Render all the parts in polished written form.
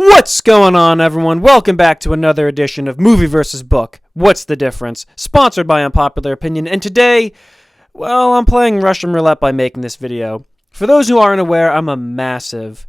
What's going on, everyone? Welcome back to another edition of Movie vs. Book. What's the difference? Sponsored by Unpopular Opinion, and today, well, I'm playing Russian roulette by making this video. For those who aren't aware, I'm a massive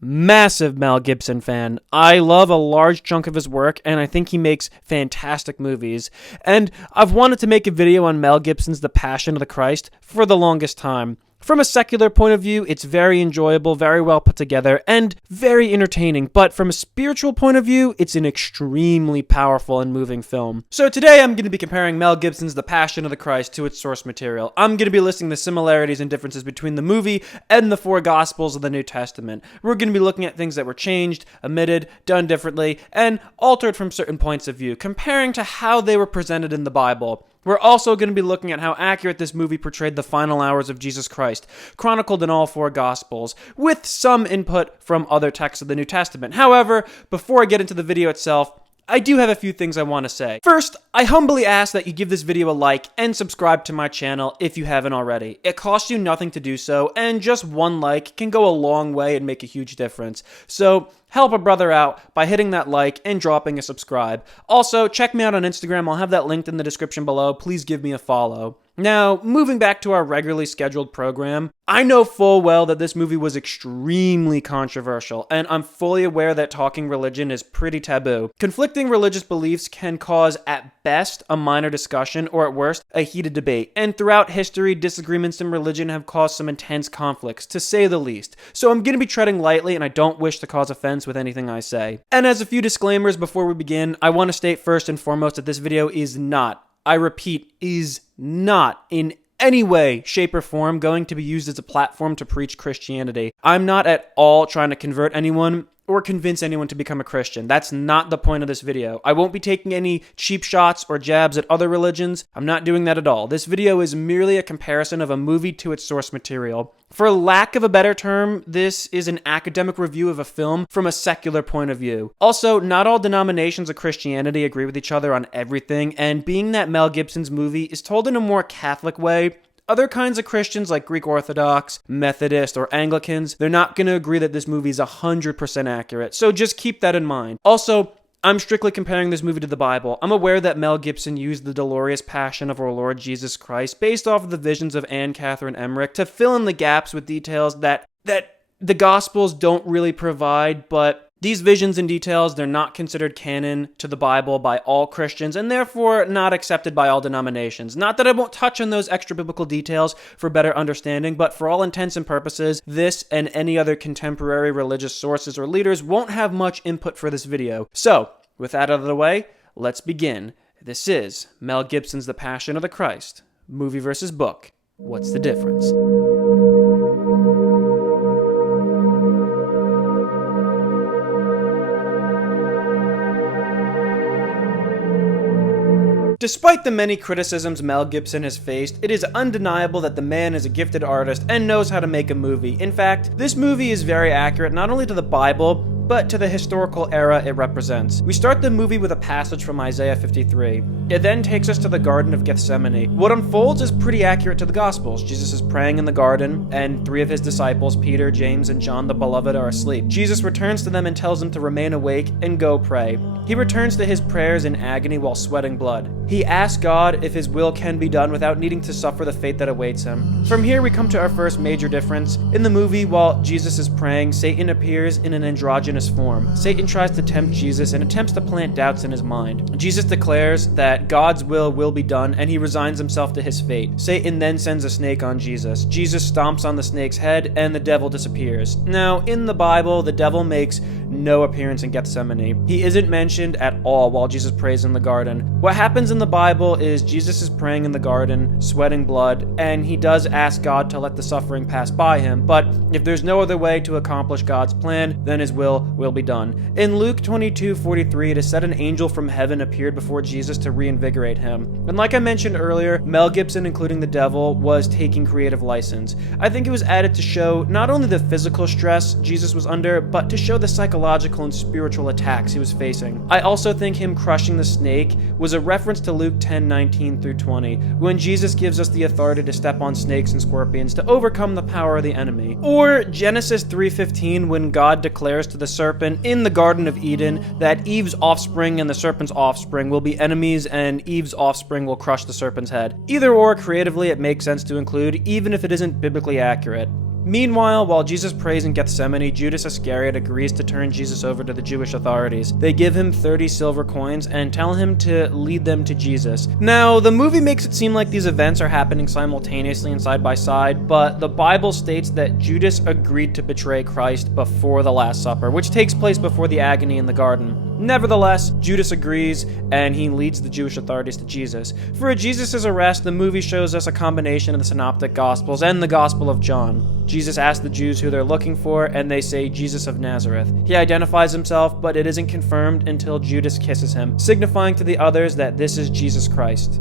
Mel Gibson fan. I love a large chunk of his work, and I think he makes fantastic movies. And I've wanted to make a video on Mel Gibson's The Passion of the Christ for the longest time. From a secular point of view, it's very enjoyable, very well put together, and very entertaining. But from a spiritual point of view, it's an extremely powerful and moving film. So today I'm going to be comparing Mel Gibson's The Passion of the Christ to its source material. I'm going to be listing the similarities and differences between the movie and the four Gospels of the New Testament. We're going to be looking at things that were changed, omitted, done differently, and altered from certain points of view, comparing to how they were presented in the Bible. We're also going to be looking at how accurate this movie portrayed the final hours of Jesus Christ, chronicled in all four Gospels, with some input from other texts of the New Testament. However, before I get into the video itself, I do have a few things I want to say. First, I humbly ask that you give this video a like and subscribe to my channel if you haven't already. It costs you nothing to do so, and just one like can go a long way and make a huge difference. So, help a brother out by hitting that like and dropping a subscribe. Also, check me out on Instagram. I'll have that linked in the description below. Please give me a follow. Now, moving back to our regularly scheduled program, I know full well that this movie was extremely controversial, and I'm fully aware that talking religion is pretty taboo. Conflicting religious beliefs can cause, at best, a minor discussion, or at worst, a heated debate. And throughout history, disagreements in religion have caused some intense conflicts, to say the least. So I'm going to be treading lightly, and I don't wish to cause offense with anything I say. And as a few disclaimers before we begin, I want to state first and foremost that this video is not, I repeat, is not in any way, shape, or form going to be used as a platform to preach Christianity. I'm not at all trying to convert anyone or convince anyone to become a Christian. That's not the point of this video. I won't be taking any cheap shots or jabs at other religions. I'm not doing that at all. This video is merely a comparison of a movie to its source material. For lack of a better term, this is an academic review of a film from a secular point of view. Also, not all denominations of Christianity agree with each other on everything, and being that Mel Gibson's movie is told in a more Catholic way, other kinds of Christians like Greek Orthodox, Methodist, or Anglicans, they're not going to agree that this movie is 100% accurate, so just keep that in mind. Also, I'm strictly comparing this movie to the Bible. I'm aware that Mel Gibson used the dolorous passion of our Lord Jesus Christ based off of the visions of Anne Catherine Emmerich to fill in the gaps with details that the Gospels don't really provide, but these visions and details, they're not considered canon to the Bible by all Christians, and therefore not accepted by all denominations. Not that I won't touch on those extra biblical details for better understanding, but for all intents and purposes, this and any other contemporary religious sources or leaders won't have much input for this video. So, with that out of the way, let's begin. This is Mel Gibson's The Passion of the Christ. Movie versus book. What's the difference? Despite the many criticisms Mel Gibson has faced, it is undeniable that the man is a gifted artist and knows how to make a movie. In fact, this movie is very accurate not only to the Bible, but to the historical era it represents. We start the movie with a passage from Isaiah 53. It then takes us to the Garden of Gethsemane. What unfolds is pretty accurate to the Gospels. Jesus is praying in the garden, and three of his disciples, Peter, James, and John the Beloved, are asleep. Jesus returns to them and tells them to remain awake and go pray. He returns to his prayers in agony while sweating blood. He asks God if his will can be done without needing to suffer the fate that awaits him. From here, we come to our first major difference. In the movie, while Jesus is praying, Satan appears in an androgynous form. Satan tries to tempt Jesus and attempts to plant doubts in his mind. Jesus declares that God's will be done, and he resigns himself to his fate. Satan then sends a snake on Jesus. Jesus stomps on the snake's head, and the devil disappears. Now, in the Bible, the devil makes no appearance in Gethsemane. He isn't mentioned at all while Jesus prays in the garden. What happens in the Bible is Jesus is praying in the garden, sweating blood, and he does ask God to let the suffering pass by him, but if there's no other way to accomplish God's plan, then his will be done. In Luke 22:43, it is said an angel from heaven appeared before Jesus to reinvigorate him. And like I mentioned earlier, Mel Gibson, including the devil, was taking creative license. I think it was added to show not only the physical stress Jesus was under, but to show the psychological and spiritual attacks he was facing. I also think him crushing the snake was a reference to Luke 10:19 through 20, when Jesus gives us the authority to step on snakes and scorpions to overcome the power of the enemy. Or Genesis 3:15, when God declares to the serpent in the Garden of Eden that Eve's offspring and the serpent's offspring will be enemies and Eve's offspring will crush the serpent's head. Either or, creatively, it makes sense to include, even if it isn't biblically accurate. Meanwhile, while Jesus prays in Gethsemane, Judas Iscariot agrees to turn Jesus over to the Jewish authorities. They give him 30 silver coins and tell him to lead them to Jesus. Now, the movie makes it seem like these events are happening simultaneously and side by side, but the Bible states that Judas agreed to betray Christ before the Last Supper, which takes place before the agony in the garden. Nevertheless, Judas agrees, and he leads the Jewish authorities to Jesus. For Jesus' arrest, the movie shows us a combination of the Synoptic Gospels and the Gospel of John. Jesus asks the Jews who they're looking for, and they say Jesus of Nazareth. He identifies himself, but it isn't confirmed until Judas kisses him, signifying to the others that this is Jesus Christ.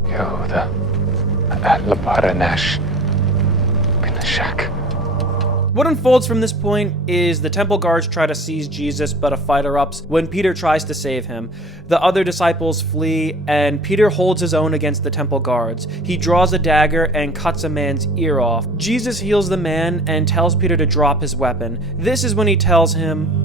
What unfolds from this point is the temple guards try to seize Jesus, but a fight erupts when Peter tries to save him. The other disciples flee, and Peter holds his own against the temple guards. He draws a dagger and cuts a man's ear off. Jesus heals the man and tells Peter to drop his weapon. This is when he tells him,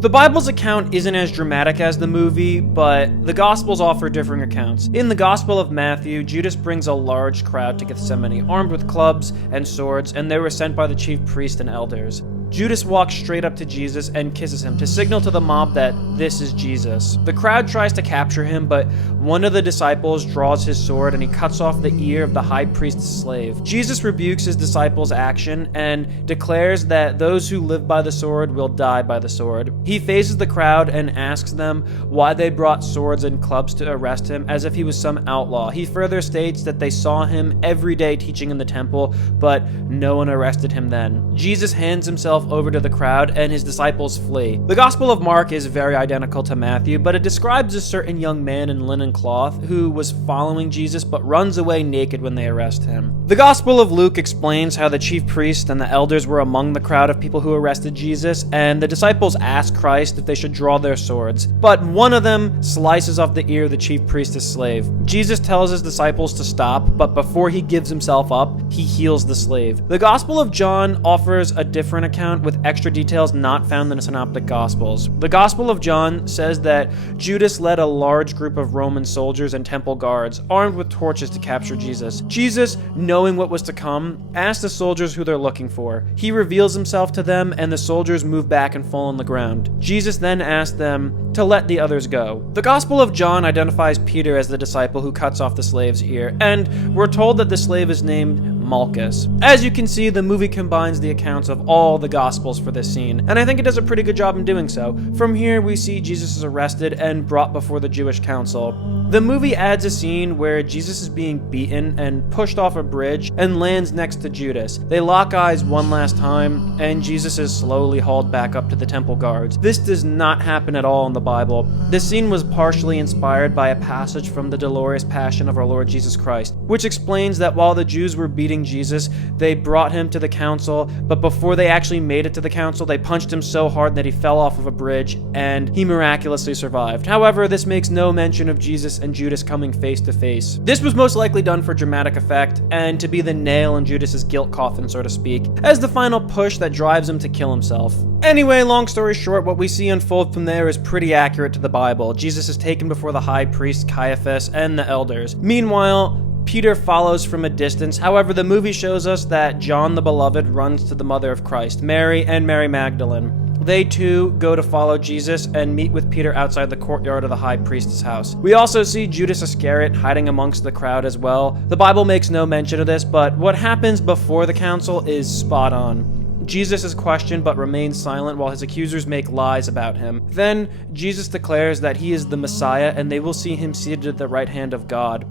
the Bible's account isn't as dramatic as the movie, but the Gospels offer differing accounts. In the Gospel of Matthew, Judas brings a large crowd to Gethsemane, armed with clubs and swords, and they were sent by the chief priests and elders. Judas walks straight up to Jesus and kisses him to signal to the mob that this is Jesus. The crowd tries to capture him, but one of the disciples draws his sword and he cuts off the ear of the high priest's slave. Jesus rebukes his disciples' action and declares that those who live by the sword will die by the sword. He faces the crowd and asks them why they brought swords and clubs to arrest him, as if he was some outlaw. He further states that they saw him every day teaching in the temple, but no one arrested him then. Jesus hands himself over to the crowd and his disciples flee. The Gospel of Mark is very identical to Matthew, but it describes a certain young man in linen cloth who was following Jesus but runs away naked when they arrest him. The Gospel of Luke explains how the chief priests and the elders were among the crowd of people who arrested Jesus, and the disciples ask Christ if they should draw their swords, but one of them slices off the ear of the chief priest's slave. Jesus tells his disciples to stop, but before he gives himself up, he heals the slave. The Gospel of John offers a different account with extra details not found in the Synoptic Gospels. The Gospel of John says that Judas led a large group of Roman soldiers and temple guards, armed with torches to capture Jesus. Jesus, knowing what was to come, asked the soldiers who they're looking for. He reveals himself to them, and the soldiers move back and fall on the ground. Jesus then asked them to let the others go. The Gospel of John identifies Peter as the disciple who cuts off the slave's ear, and we're told that the slave is named Malchus. As you can see, the movie combines the accounts of all the Gospels for this scene, and I think it does a pretty good job in doing so. From here, we see Jesus is arrested and brought before the Jewish council. The movie adds a scene where Jesus is being beaten and pushed off a bridge and lands next to Judas. They lock eyes one last time, and Jesus is slowly hauled back up to the temple guards. This does not happen at all in the Bible. This scene was partially inspired by a passage from the Dolorous Passion of our Lord Jesus Christ, which explains that while the Jews were beating Jesus, they brought him to the council, but before they actually made it to the council, they punched him so hard that he fell off of a bridge, and he miraculously survived. However, this makes no mention of Jesus and Judas coming face to face. This was most likely done for dramatic effect, and to be the nail in Judas's guilt coffin, so to speak, as the final push that drives him to kill himself. Anyway, long story short, what we see unfold from there is pretty accurate to the Bible. Jesus is taken before the high priest Caiaphas and the elders. Meanwhile, Peter follows from a distance. However, the movie shows us that John the Beloved runs to the mother of Christ, Mary, and Mary Magdalene. They too go to follow Jesus and meet with Peter outside the courtyard of the high priest's house. We also see Judas Iscariot hiding amongst the crowd as well. The Bible makes no mention of this, but what happens before the council is spot on. Jesus is questioned but remains silent while his accusers make lies about him. Then Jesus declares that he is the Messiah and they will see him seated at the right hand of God.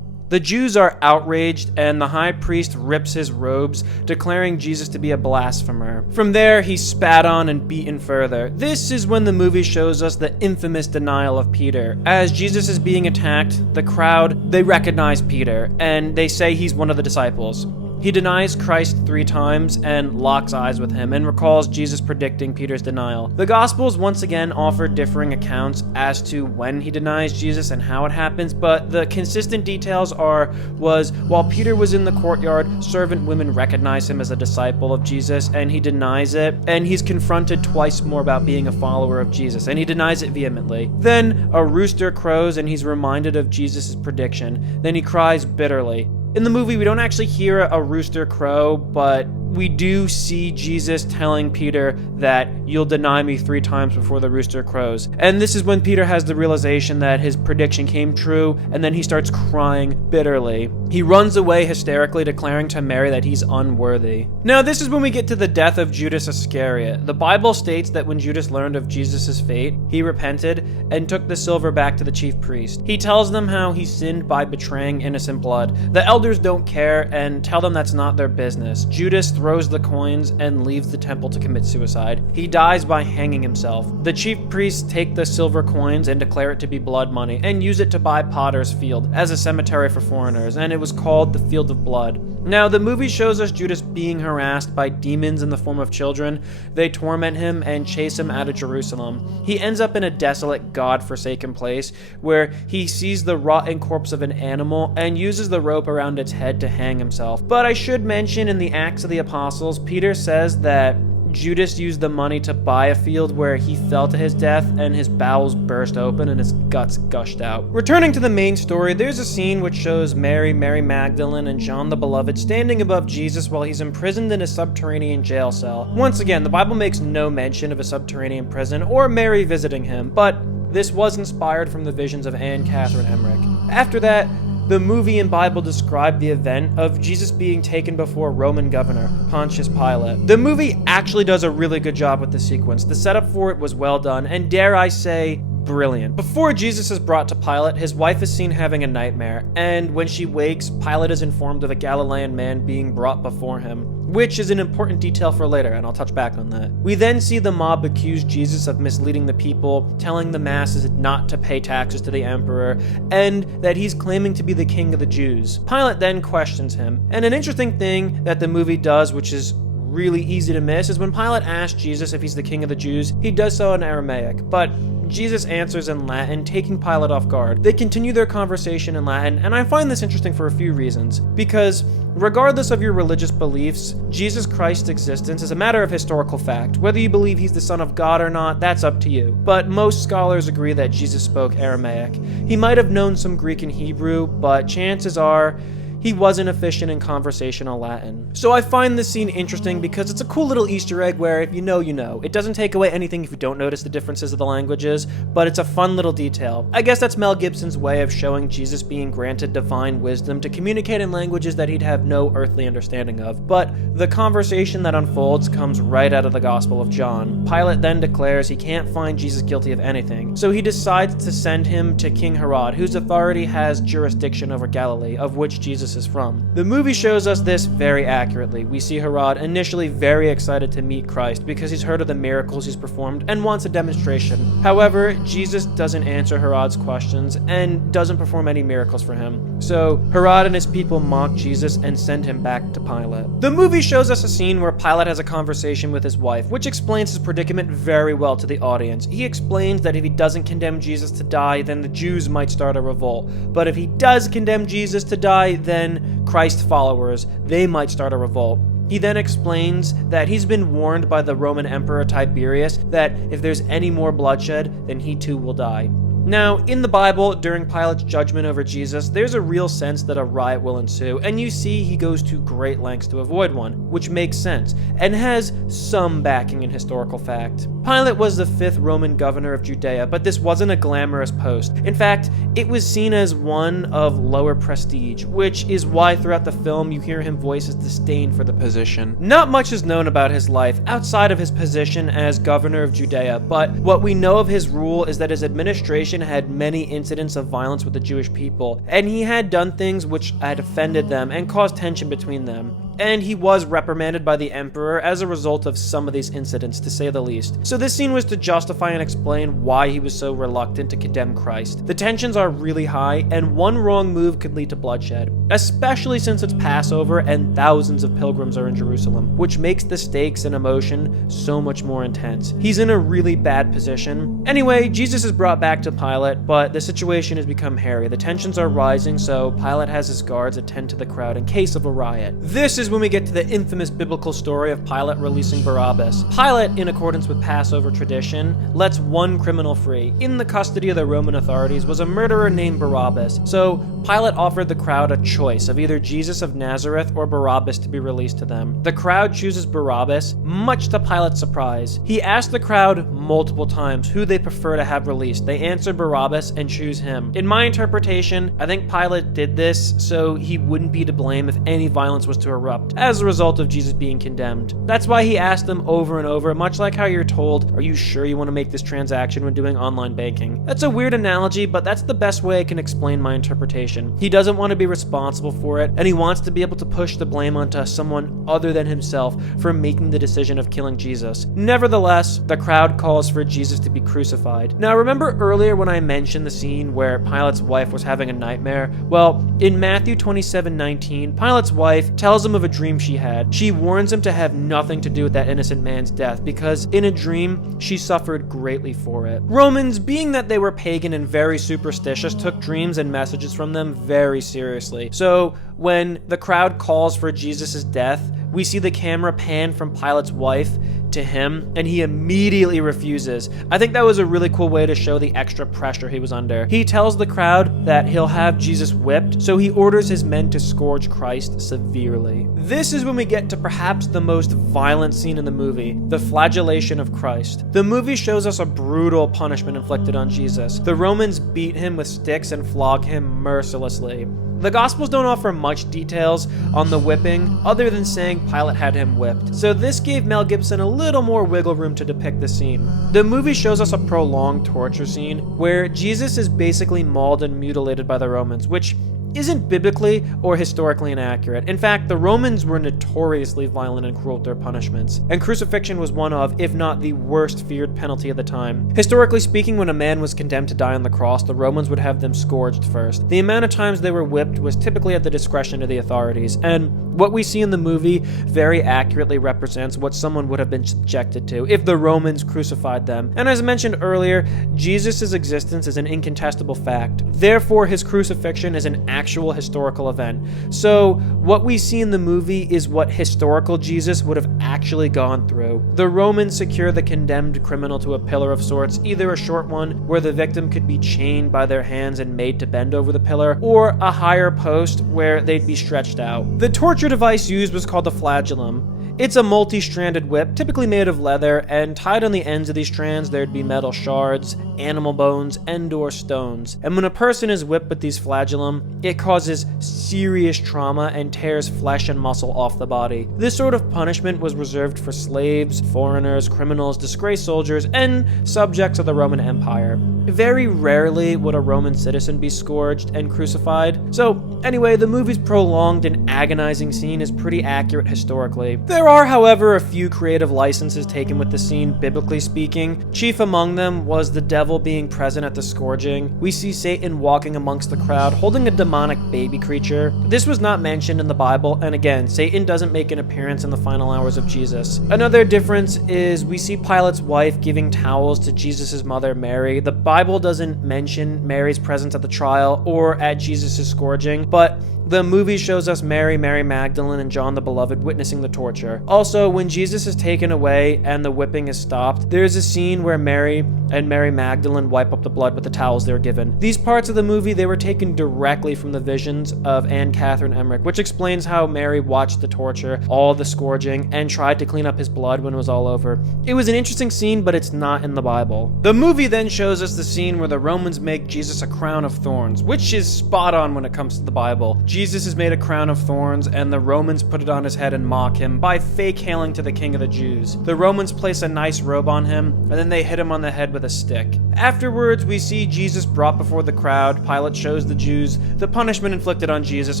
The Jews are outraged, and the high priest rips his robes, declaring Jesus to be a blasphemer. From there, he's spat on and beaten further. This is when the movie shows us the infamous denial of Peter. As Jesus is being attacked, the crowd, they recognize Peter, and they say he's one of the disciples. He denies Christ 3 times and locks eyes with him and recalls Jesus predicting Peter's denial. The Gospels once again offer differing accounts as to when he denies Jesus and how it happens, but the consistent details was while Peter was in the courtyard, servant women recognize him as a disciple of Jesus and he denies it, and he's confronted twice more about being a follower of Jesus and he denies it vehemently. Then a rooster crows and he's reminded of Jesus' prediction. Then he cries bitterly. In the movie, we don't actually hear a rooster crow, but we do see Jesus telling Peter that you'll deny me 3 times before the rooster crows. And this is when Peter has the realization that his prediction came true, and then he starts crying bitterly. He runs away hysterically, declaring to Mary that he's unworthy. Now, this is when we get to the death of Judas Iscariot. The Bible states that when Judas learned of Jesus' fate, he repented and took the silver back to the chief priest. He tells them how he sinned by betraying innocent blood. The elders don't care and tell them that's not their business. Judas throws the coins and leaves the temple to commit suicide. He dies by hanging himself. The chief priests take the silver coins and declare it to be blood money and use it to buy Potter's Field as a cemetery for foreigners, and it was called the Field of Blood. Now, the movie shows us Judas being harassed by demons in the form of children. They torment him and chase him out of Jerusalem. He ends up in a desolate, God-forsaken place where he sees the rotten corpse of an animal and uses the rope around its head to hang himself. But I should mention, in the Acts of the Apostles, Peter says that Judas used the money to buy a field where he fell to his death and his bowels burst open and his guts gushed out. Returning to the main story, there's a scene which shows Mary Magdalene, and John the Beloved standing above Jesus while he's imprisoned in a subterranean jail cell. Once again, the Bible makes no mention of a subterranean prison or Mary visiting him, but this was inspired from the visions of Anne Catherine Emmerich. After that, the movie and Bible describe the event of Jesus being taken before Roman governor Pontius Pilate. The movie actually does a really good job with the sequence. The setup for it was well done, and dare I say, brilliant. Before Jesus is brought to Pilate, his wife is seen having a nightmare, and when she wakes, Pilate is informed of a Galilean man being brought before him, which is an important detail for later, and I'll touch back on that. We then see the mob accuse Jesus of misleading the people, telling the masses not to pay taxes to the emperor, and that he's claiming to be the king of the Jews. Pilate then questions him, and an interesting thing that the movie does, which is really easy to miss, is when Pilate asks Jesus if he's the king of the Jews, he does so in Aramaic, but Jesus answers in Latin, taking Pilate off guard. They continue their conversation in Latin, and I find this interesting for a few reasons. Because, regardless of your religious beliefs, Jesus Christ's existence is a matter of historical fact. Whether you believe he's the Son of God or not, that's up to you. But most scholars agree that Jesus spoke Aramaic. He might have known some Greek and Hebrew, but chances are he wasn't efficient in conversational Latin. So I find this scene interesting because it's a cool little Easter egg where if you know, you know. It doesn't take away anything if you don't notice the differences of the languages, but it's a fun little detail. I guess that's Mel Gibson's way of showing Jesus being granted divine wisdom to communicate in languages that he'd have no earthly understanding of. But the conversation that unfolds comes right out of the Gospel of John. Pilate then declares he can't find Jesus guilty of anything, so he decides to send him to King Herod, whose authority has jurisdiction over Galilee, of which Jesus is from. The movie shows us this very accurately. We see Herod initially very excited to meet Christ because he's heard of the miracles he's performed and wants a demonstration. However, Jesus doesn't answer Herod's questions and doesn't perform any miracles for him. So Herod and his people mock Jesus and send him back to Pilate. The movie shows us a scene where Pilate has a conversation with his wife, which explains his predicament very well to the audience. He explains that if he doesn't condemn Jesus to die, then the Jews might start a revolt. But if he does condemn Jesus to die, then Christ followers, they might start a revolt. He then explains that he's been warned by the Roman Emperor Tiberius that if there's any more bloodshed, then he too will die. Now, in the Bible, during Pilate's judgment over Jesus, there's a real sense that a riot will ensue, and you see he goes to great lengths to avoid one, which makes sense, and has some backing in historical fact. Pilate was the 5th Roman governor of Judea, but this wasn't a glamorous post. In fact, it was seen as one of lower prestige, which is why throughout the film you hear him voice his disdain for the position. Not much is known about his life outside of his position as governor of Judea, but what we know of his rule is that his administration had many incidents of violence with the Jewish people, and he had done things which had offended them and caused tension between them. and he was reprimanded by the emperor as a result of some of these incidents, to say the least. So this scene was to justify and explain why he was so reluctant to condemn Christ. The tensions are really high, and one wrong move could lead to bloodshed, especially since it's Passover and thousands of pilgrims are in Jerusalem, which makes the stakes and emotion so much more intense. He's in a really bad position. Anyway, Jesus is brought back to Pilate, but the situation has become hairy. The tensions are rising, so Pilate has his guards attend to the crowd in case of a riot. This is when we get to the infamous biblical story of Pilate releasing Barabbas. Pilate, in accordance with Passover tradition, lets one criminal free. In the custody of the Roman authorities was a murderer named Barabbas, so Pilate offered the crowd a choice of either Jesus of Nazareth or Barabbas to be released to them. The crowd chooses Barabbas, much to Pilate's surprise. He asked the crowd multiple times who they prefer to have released. They answered Barabbas and choose him. In my interpretation, I think Pilate did this so he wouldn't be to blame if any violence was to erupt as a result of Jesus being condemned. That's why he asked them over and over, much like how you're told, "Are you sure you want to make this transaction when doing online banking?" That's a weird analogy, but that's the best way I can explain my interpretation. He doesn't want to be responsible for it, and he wants to be able to push the blame onto someone other than himself for making the decision of killing Jesus. Nevertheless, the crowd calls for Jesus to be crucified. Now, remember earlier when I mentioned the scene where Pilate's wife was having a nightmare? Well, in Matthew 27:19, Pilate's wife tells him of a dream she had. She warns him to have nothing to do with that innocent man's death because in a dream, she suffered greatly for it. Romans, being that they were pagan and very superstitious, took dreams and messages from them very seriously. So when the crowd calls for Jesus' death, we see the camera pan from Pilate's wife to him, and he immediately refuses. I think that was a really cool way to show the extra pressure he was under. He tells the crowd that he'll have Jesus whipped, so he orders his men to scourge Christ severely. This is when we get to perhaps the most violent scene in the movie, the Flagellation of Christ. The movie shows us a brutal punishment inflicted on Jesus. The Romans beat him with sticks and flog him mercilessly. The Gospels don't offer much details on the whipping, other than saying Pilate had him whipped, so this gave Mel Gibson a little more wiggle room to depict the scene. The movie shows us a prolonged torture scene where Jesus is basically mauled and mutilated by the Romans, which isn't biblically or historically inaccurate. In fact, the Romans were notoriously violent and cruel with their punishments, and crucifixion was one of, if not the worst feared penalty of the time. Historically speaking, when a man was condemned to die on the cross, the Romans would have them scourged first. The amount of times they were whipped was typically at the discretion of the authorities, and what we see in the movie very accurately represents what someone would have been subjected to if the Romans crucified them. And as I mentioned earlier, Jesus' existence is an incontestable fact. Therefore, his crucifixion is an actual historical event. So what we see in the movie is what historical Jesus would have actually gone through. The Romans secure the condemned criminal to a pillar of sorts, either a short one where the victim could be chained by their hands and made to bend over the pillar, or a higher post where they'd be stretched out. The torture device used was called the flagellum. It's a multi-stranded whip, typically made of leather, and tied on the ends of these strands there'd be metal shards, animal bones, and/or stones. And when a person is whipped with these flagellum, it causes serious trauma and tears flesh and muscle off the body. This sort of punishment was reserved for slaves, foreigners, criminals, disgraced soldiers, and subjects of the Roman Empire. Very rarely would a Roman citizen be scourged and crucified. So anyway, the movie's prolonged and agonizing scene is pretty accurate historically. There are, however, a few creative licenses taken with the scene, biblically speaking. Chief among them was the devil being present at the scourging. We see Satan walking amongst the crowd, holding a demonic baby creature. This was not mentioned in the Bible, and again, Satan doesn't make an appearance in the final hours of Jesus. Another difference is we see Pilate's wife giving towels to Jesus' mother, Mary. The Bible doesn't mention Mary's presence at the trial or at Jesus' scourging, but the movie shows us Mary Magdalene, and John the Beloved witnessing the torture. Also, when Jesus is taken away and the whipping is stopped, there's a scene where Mary and Mary Magdalene wipe up the blood with the towels they were given. These parts of the movie, they were taken directly from the visions of Anne Catherine Emmerich, which explains how Mary watched the torture, all the scourging, and tried to clean up his blood when it was all over. It was an interesting scene, but it's not in the Bible. The movie then shows us the scene where the Romans make Jesus a crown of thorns, which is spot on when it comes to the Bible. Jesus is made a crown of thorns, and the Romans put it on his head and mock him by fake hailing to the King of the Jews. The Romans place a nice robe on him, and then they hit him on the head with a stick. Afterwards, we see Jesus brought before the crowd. Pilate shows the Jews the punishment inflicted on Jesus,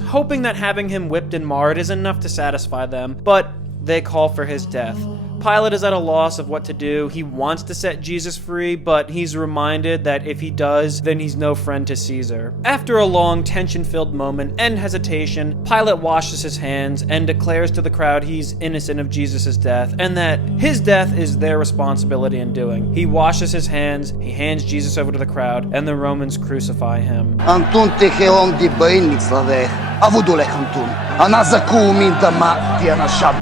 hoping that having him whipped and marred is enough to satisfy them, but they call for his death. Pilate is at a loss of what to do. He wants to set Jesus free, but he's reminded that if he does, then he's no friend to Caesar. After a long, tension-filled moment and hesitation, Pilate washes his hands and declares to the crowd he's innocent of Jesus' death, and that his death is their responsibility in doing. He washes his hands, he hands Jesus over to the crowd, and the Romans crucify him.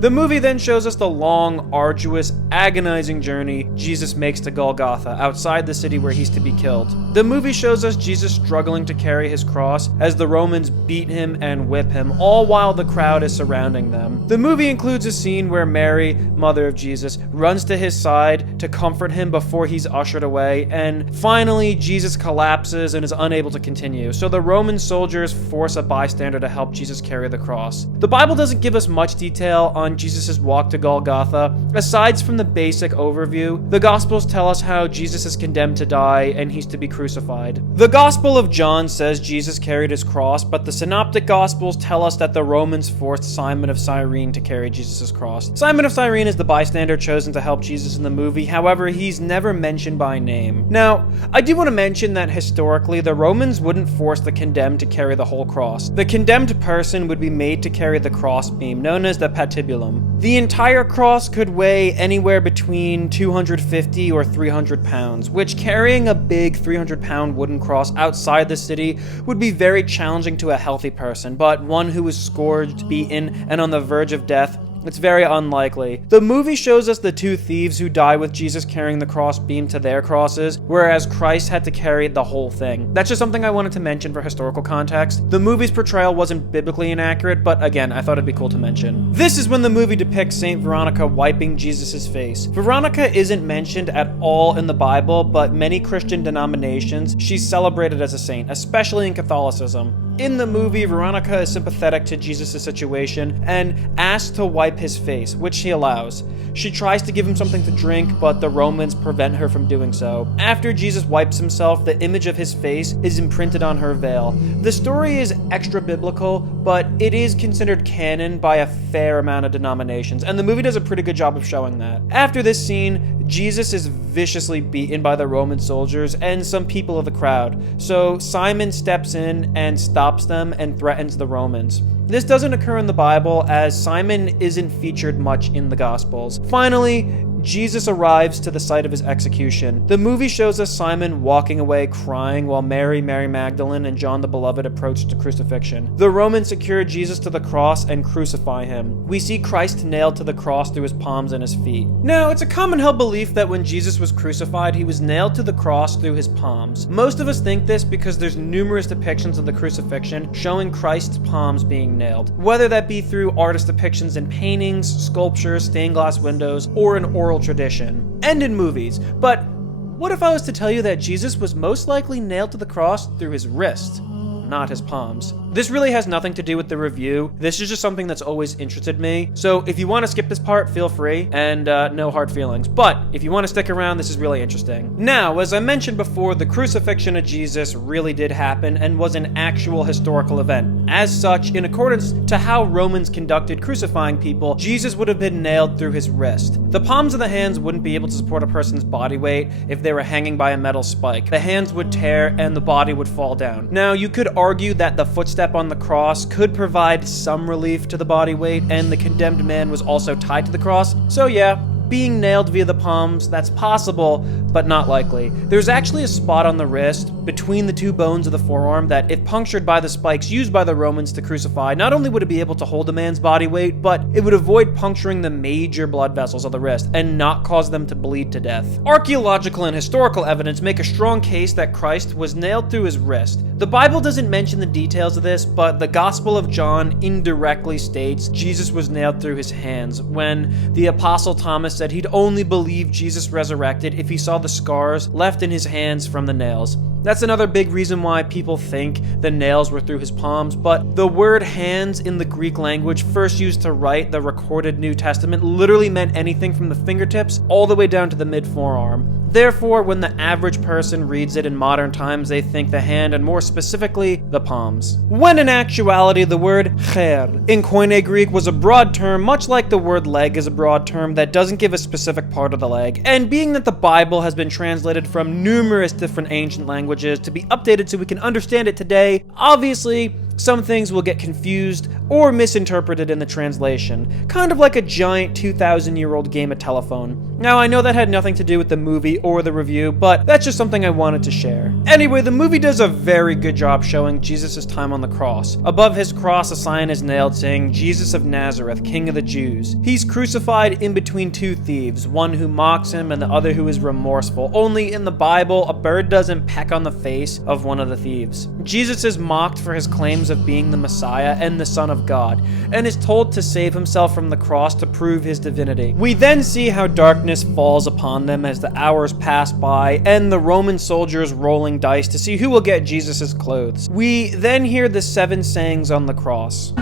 The movie then shows us the long, arduous, agonizing journey Jesus makes to Golgotha, outside the city where he's to be killed. The movie shows us Jesus struggling to carry his cross as the Romans beat him and whip him, all while the crowd is surrounding them. The movie includes a scene where Mary, mother of Jesus, runs to his side to comfort him before he's ushered away, and finally Jesus collapses and is unable to continue, so the Roman soldiers force a bystander to help Jesus carry the cross. The Bible doesn't give us much detail on Jesus' walk to Golgotha. Aside from the basic overview, the Gospels tell us how Jesus is condemned to die and he's to be crucified. The Gospel of John says Jesus carried his cross, but the Synoptic Gospels tell us that the Romans forced Simon of Cyrene to carry Jesus' cross. Simon of Cyrene is the bystander chosen to help Jesus in the movie, however, he's never mentioned by name. Now, I do want to mention that historically, the Romans wouldn't force the condemned to carry the whole cross. The condemned person would be made to carry the cross beam, known as the patibulum. The entire cross could weigh anywhere between 250 or 300 pounds, which carrying a big 300-pound wooden cross outside the city would be very challenging to a healthy person, but one who was scourged, beaten, and on the verge of death, it's very unlikely. The movie shows us the two thieves who die with Jesus carrying the cross beam to their crosses, whereas Christ had to carry the whole thing. That's just something I wanted to mention for historical context. The movie's portrayal wasn't biblically inaccurate, but again, I thought it'd be cool to mention. This is when the movie depicts Saint Veronica wiping Jesus' face. Veronica isn't mentioned at all in the Bible, but many Christian denominations, she's celebrated as a saint, especially in Catholicism. In the movie, Veronica is sympathetic to Jesus' situation and asks to wipe his face, which he allows. She tries to give him something to drink, but the Romans prevent her from doing so. After Jesus wipes himself, the image of his face is imprinted on her veil. The story is extra-biblical, but it is considered canon by a fair amount of denominations, and the movie does a pretty good job of showing that. After this scene, Jesus is viciously beaten by the Roman soldiers and some people of the crowd, so Simon steps in and stops them and threatens the Romans. This doesn't occur in the Bible, as Simon isn't featured much in the Gospels. Finally, Jesus arrives to the site of his execution. The movie shows us Simon walking away crying while Mary Magdalene, and John the Beloved approach the crucifixion. The Romans secure Jesus to the cross and crucify him. We see Christ nailed to the cross through his palms and his feet. Now, it's a common held belief that when Jesus was crucified, he was nailed to the cross through his palms. Most of us think this because there's numerous depictions of the crucifixion showing Christ's palms being nailed, whether that be through artist depictions in paintings, sculptures, stained glass windows, or in oral tradition, and in movies. But what if I was to tell you that Jesus was most likely nailed to the cross through his wrist, not his palms? This really has nothing to do with the review. This is just something that's always interested me. So if you want to skip this part, feel free, and no hard feelings. But if you want to stick around, this is really interesting. Now, as I mentioned before, the crucifixion of Jesus really did happen and was an actual historical event. As such, in accordance to how Romans conducted crucifying people, Jesus would have been nailed through his wrist. The palms of the hands wouldn't be able to support a person's body weight if they were hanging by a metal spike. The hands would tear and the body would fall down. Now, you could argue that the footstep on the cross could provide some relief to the body weight, and the condemned man was also tied to the cross. So yeah, being nailed via the palms, that's possible, but not likely. There's actually a spot on the wrist between the two bones of the forearm that, if punctured by the spikes used by the Romans to crucify, not only would it be able to hold a man's body weight, but it would avoid puncturing the major blood vessels of the wrist and not cause them to bleed to death. Archaeological and historical evidence make a strong case that Christ was nailed through his wrist. The Bible doesn't mention the details of this, but the Gospel of John indirectly states Jesus was nailed through his hands, when the Apostle Thomas said he'd only believe Jesus resurrected if he saw the scars left in his hands from the nails. That's another big reason why people think the nails were through his palms, but the word hands in the Greek language first used to write the recorded New Testament literally meant anything from the fingertips all the way down to the mid-forearm. Therefore, when the average person reads it in modern times, they think the hand, and more specifically, the palms. When in actuality, the word cher in Koine Greek was a broad term, much like the word leg is a broad term that doesn't give a specific part of the leg. And being that the Bible has been translated from numerous different ancient languages to be updated so we can understand it today, obviously, some things will get confused or misinterpreted in the translation, kind of like a giant 2,000-year-old game of telephone. Now, I know that had nothing to do with the movie or the review, but that's just something I wanted to share. Anyway, the movie does a very good job showing Jesus' time on the cross. Above his cross, a sign is nailed saying, "Jesus of Nazareth, King of the Jews." He's crucified in between two thieves, one who mocks him and the other who is remorseful. Only in the Bible, a bird doesn't peck on the face of one of the thieves. Jesus is mocked for his claims of being the Messiah and the Son of God, and is told to save himself from the cross to prove his divinity. We then see how darkness falls upon them as the hours pass by, and the Roman soldiers rolling dice to see who will get Jesus' clothes. We then hear the 7 sayings on the cross.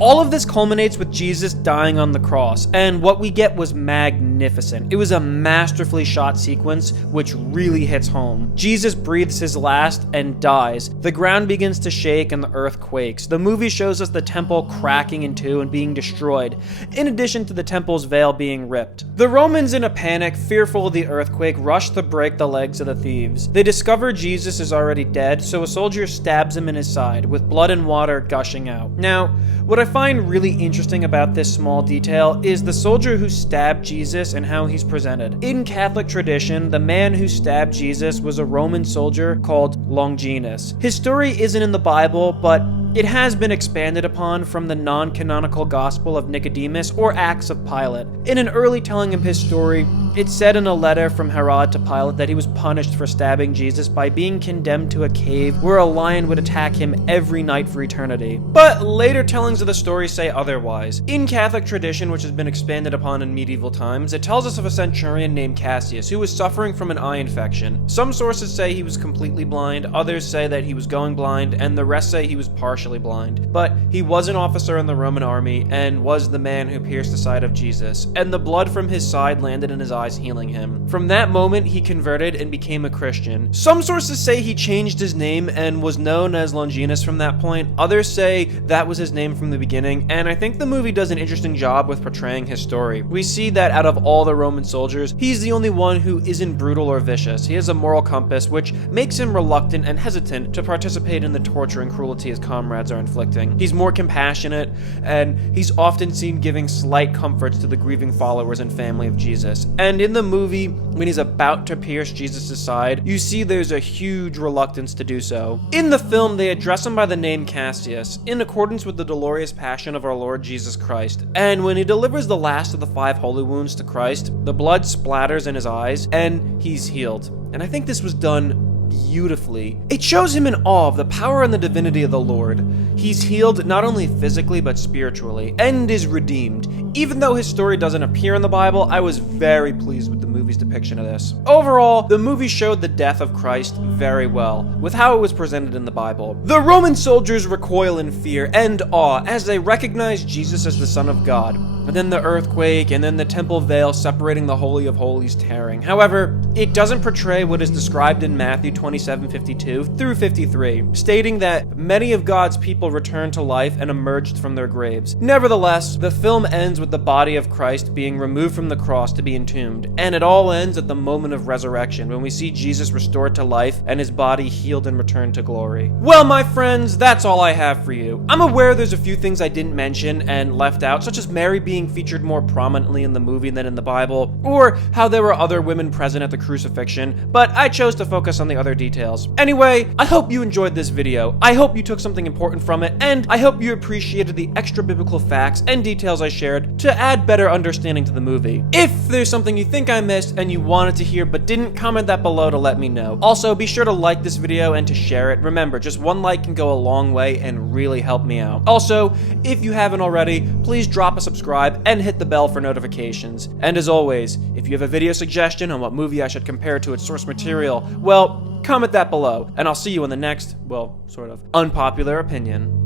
All of this culminates with Jesus dying on the cross, and what we get was magnificent. It was a masterfully shot sequence which really hits home. Jesus breathes his last and dies. The ground begins to shake and the earth quakes. The movie shows us the temple cracking in two and being destroyed, in addition to the temple's veil being ripped. The Romans, in a panic, fearful of the earthquake, rush to break the legs of the thieves. They discover Jesus is already dead, so a soldier stabs him in his side, with blood and water gushing out. Now, what I find really interesting about this small detail is the soldier who stabbed Jesus and how he's presented. In Catholic tradition, the man who stabbed Jesus was a Roman soldier called Longinus. His story isn't in the Bible, but it has been expanded upon from the non-canonical Gospel of Nicodemus or Acts of Pilate. In an early telling of his story, it said in a letter from Herod to Pilate that he was punished for stabbing Jesus by being condemned to a cave where a lion would attack him every night for eternity. But later tellings of the story say otherwise. In Catholic tradition, which has been expanded upon in medieval times, it tells us of a centurion named Cassius who was suffering from an eye infection. Some sources say he was completely blind, others say that he was going blind, and the rest say he was partially blind. But he was an officer in the Roman army and was the man who pierced the side of Jesus, and the blood from his side landed in his eyes, healing him. From that moment, he converted and became a Christian. Some sources say he changed his name and was known as Longinus from that point. Others say that was his name from the beginning, and I think the movie does an interesting job with portraying his story. We see that out of all the Roman soldiers, he's the only one who isn't brutal or vicious. He has a moral compass, which makes him reluctant and hesitant to participate in the torture and cruelty his comrades are inflicting. He's more compassionate, and he's often seen giving slight comforts to the grieving followers and family of Jesus. And in the movie, when he's about to pierce Jesus' side, you see there's a huge reluctance to do so. In the film, they address him by the name Cassius, in accordance with the dolorous passion of our Lord Jesus Christ. And when he delivers the last of the 5 holy wounds to Christ, the blood splatters in his eyes, and he's healed. And I think this was done beautifully. It shows him in awe of the power and the divinity of the Lord. He's healed not only physically but spiritually, and is redeemed. Even though his story doesn't appear in the Bible, I was very pleased with the movie's depiction of this. Overall, the movie showed the death of Christ very well, with how it was presented in the Bible. The Roman soldiers recoil in fear and awe as they recognize Jesus as the Son of God. And then the earthquake, and then the temple veil separating the Holy of Holies tearing. However, it doesn't portray what is described in Matthew 27:52 through 53, stating that many of God's people returned to life and emerged from their graves. Nevertheless, the film ends with the body of Christ being removed from the cross to be entombed, and it all ends at the moment of resurrection, when we see Jesus restored to life and his body healed and returned to glory. Well, my friends, that's all I have for you. I'm aware there's a few things I didn't mention and left out, such as Mary being featured more prominently in the movie than in the Bible, or how there were other women present at the crucifixion, but I chose to focus on the other details. Anyway, I hope you enjoyed this video. I hope you took something important from it, and I hope you appreciated the extra biblical facts and details I shared to add better understanding to the movie. If there's something you think I missed and you wanted to hear but didn't, comment that below to let me know. Also, be sure to like this video and to share it. Remember, just one like can go a long way and really help me out. Also, if you haven't already, please drop a subscribe and hit the bell for notifications. And as always, if you have a video suggestion on what movie I should compare to its source material, well, comment that below, and I'll see you in the next, well, sort of, unpopular opinion.